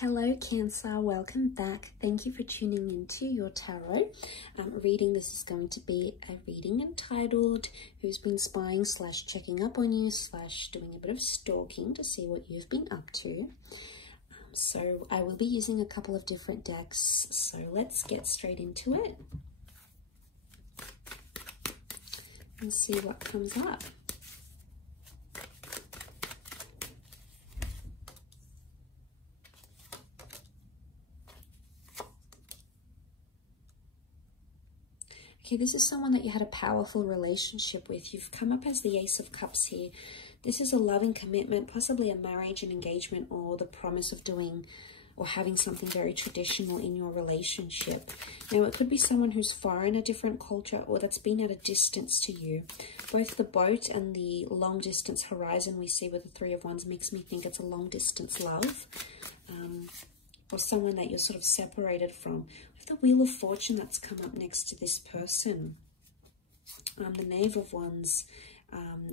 Hello Cancer, welcome back. Thank you for tuning into your tarot reading. This is going to be a reading entitled Who's Been Spying / Checking Up on You / Doing a bit of stalking to see what you've been up to. So I will be using a couple of different decks, so let's get straight into it and see what comes up. Okay, this is someone that you had a powerful relationship with. You've come up as the Ace of Cups here. This is a loving commitment, possibly a marriage, an engagement, or the promise of doing or having something very traditional in your relationship. Now, it could be someone who's far in a different culture or that's been at a distance to you. Both the boat and the long distance horizon we see with the Three of Wands makes me think it's a long distance love. Or someone that you're sort of separated from. With the Wheel of Fortune that's come up next to this person. The Knave of Wands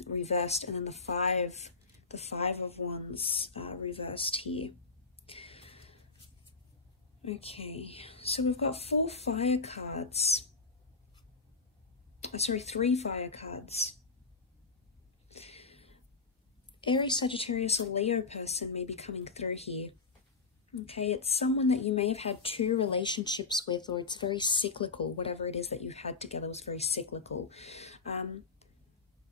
reversed, and then the Five of Wands reversed here. Okay, so we've got 4 fire cards. Sorry, 3 fire cards. Aries, Sagittarius, or Leo person may be coming through here. Okay, it's someone that you may have had 2 relationships with, or it's very cyclical. Whatever it is that you've had together was very cyclical.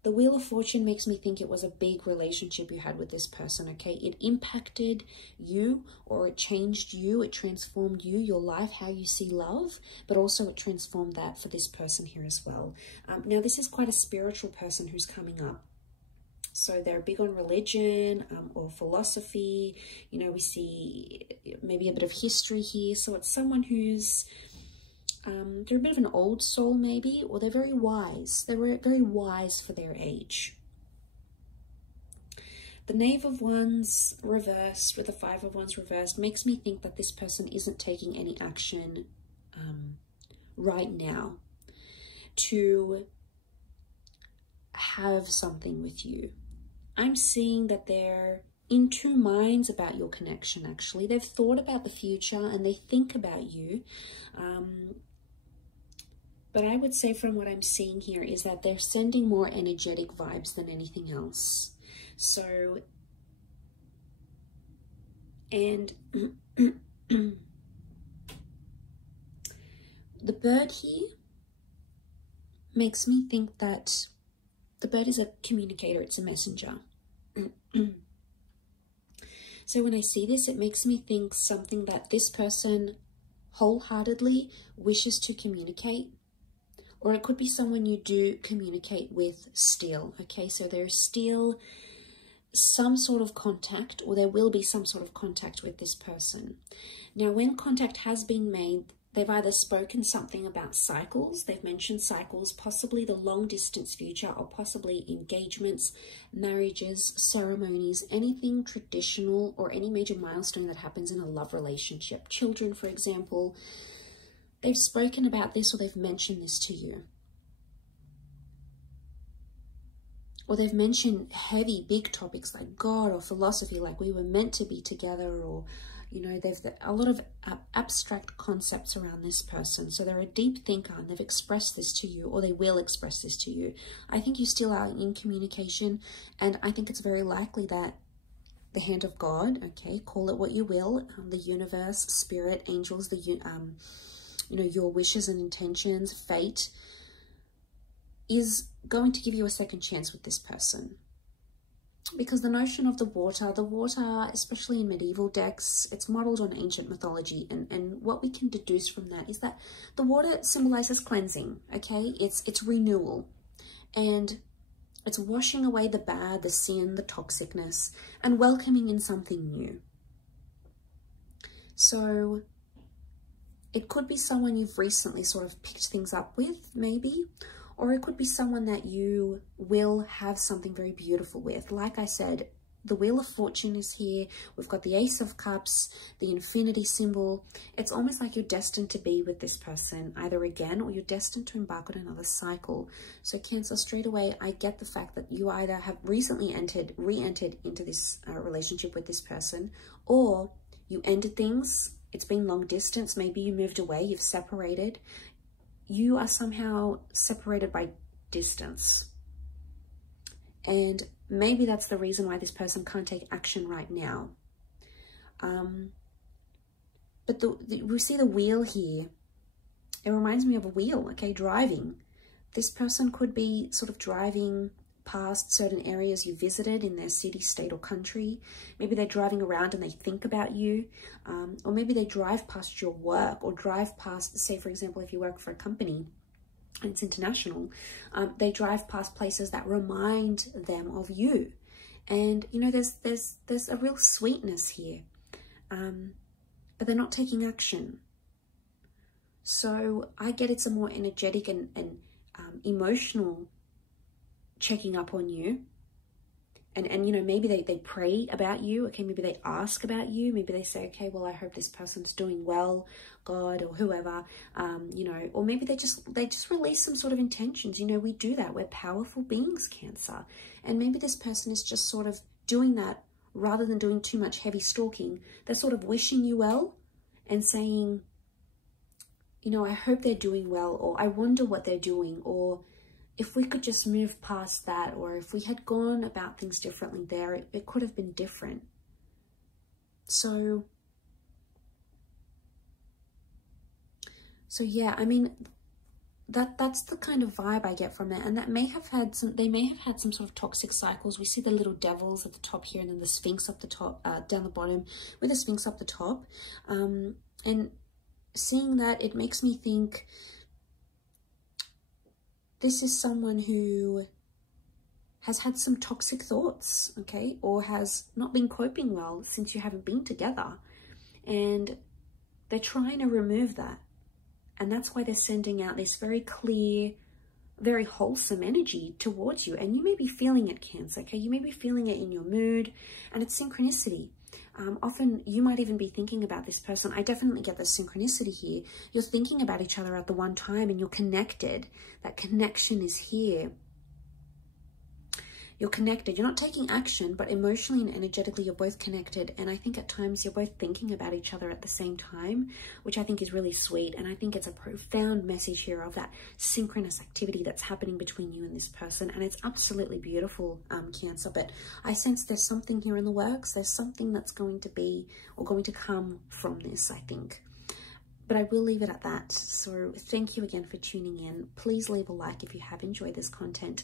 The Wheel of Fortune makes me think it was a big relationship you had with this person, okay? It impacted you, or it changed you, it transformed you, your life, how you see love, but also it transformed that for this person here as well. Now, this is quite a spiritual person who's coming up. So they're big on religion or philosophy. You know, we see maybe a bit of history here. So it's someone who's, they're a bit of an old soul maybe, or they're very wise. They were very wise for their age. The Knave of Wands reversed with the Five of Wands reversed makes me think that this person isn't taking any action right now to have something with you. I'm seeing that they're in 2 minds about your connection, actually. They've thought about the future and they think about you. But I would say from what I'm seeing here is that they're sending more energetic vibes than anything else. So, and the bird here makes me think that the bird is a communicator, it's a messenger. So when I see this, it makes me think something that this person wholeheartedly wishes to communicate, or it could be someone you do communicate with still, okay? So there's still some sort of contact, or there will be some sort of contact with this person. Now, when contact has been made, they've either spoken something about cycles, they've mentioned cycles, possibly the long distance future, or possibly engagements, marriages, ceremonies, anything traditional, or any major milestone that happens in a love relationship. Children, for example, they've spoken about this, or they've mentioned this to you. Or they've mentioned heavy, big topics like God or philosophy, like we were meant to be together, or you know, there's a lot of abstract concepts around this person. So they're a deep thinker and they've expressed this to you, or they will express this to you. I think you still are in communication, and I think it's very likely that the hand of God, okay, call it what you will, the universe, spirit, angels, you know, your wishes and intentions, fate, is going to give you a second chance with this person. Because the notion of the water, especially in medieval decks, it's modeled on ancient mythology. And what we can deduce from that is that the water symbolizes cleansing, okay? It's renewal. And it's washing away the bad, the sin, the toxicness, and welcoming in something new. So it could be someone you've recently sort of picked things up with, maybe. Or it could be someone that you will have something very beautiful with. Like I said, the Wheel of Fortune is here. We've got the Ace of Cups, the infinity symbol. It's almost like you're destined to be with this person either again, or you're destined to embark on another cycle. So Cancer, straight away, I get the fact that you either have recently re-entered into this relationship with this person, or you ended things. It's been long distance. Maybe you moved away, you've separated. You are somehow separated by distance. And maybe that's the reason why this person can't take action right now. But we see the wheel here. It reminds me of a wheel, okay, driving. This person could be sort of driving past certain areas you visited in their city, state, or country. Maybe they're driving around and they think about you. Or maybe they drive past your work, or drive past, say, for example, if you work for a company, and it's international, they drive past places that remind them of you. And you know, there's a real sweetness here, but they're not taking action. So I get it's a more energetic and emotional checking up on you. And you know, maybe they pray about you, okay, maybe they ask about you, maybe they say, okay, well, I hope this person's doing well, God, or whoever, you know, or maybe they just release some sort of intentions. You know, we do that, we're powerful beings, Cancer, and maybe this person is just sort of doing that rather than doing too much heavy stalking. They're sort of wishing you well and saying, you know, I hope they're doing well, or I wonder what they're doing, or if we could just move past that, or if we had gone about things differently there, it could have been different. So yeah, I mean, that's the kind of vibe I get from it. And that may have had they may have had some sort of toxic cycles. We see the little devils at the top here, and then the Sphinx up the top, down the bottom, with the Sphinx up the top. And seeing that, it makes me think, this is someone who has had some toxic thoughts, okay, or has not been coping well since you haven't been together, and they're trying to remove that. And that's why they're sending out this very clear, very wholesome energy towards you. And you may be feeling it, Cancer, okay? You may be feeling it in your mood, and it's synchronicity. Often you might even be thinking about this person. I definitely get the synchronicity here. You're thinking about each other at the one time, and you're connected. That connection is here. You're connected. You're not taking action, but emotionally and energetically, you're both connected. And I think at times you're both thinking about each other at the same time, which I think is really sweet. And I think it's a profound message here of that synchronous activity that's happening between you and this person. And it's absolutely beautiful, Cancer. But I sense there's something here in the works. There's something that's going to be, or going to come from this, I think. But I will leave it at that. So thank you again for tuning in. Please leave a like if you have enjoyed this content.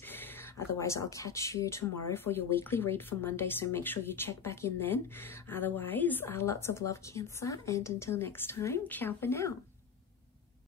Otherwise, I'll catch you tomorrow for your weekly read for Monday, so make sure you check back in then. Otherwise, lots of love, Cancer, and until next time, ciao for now.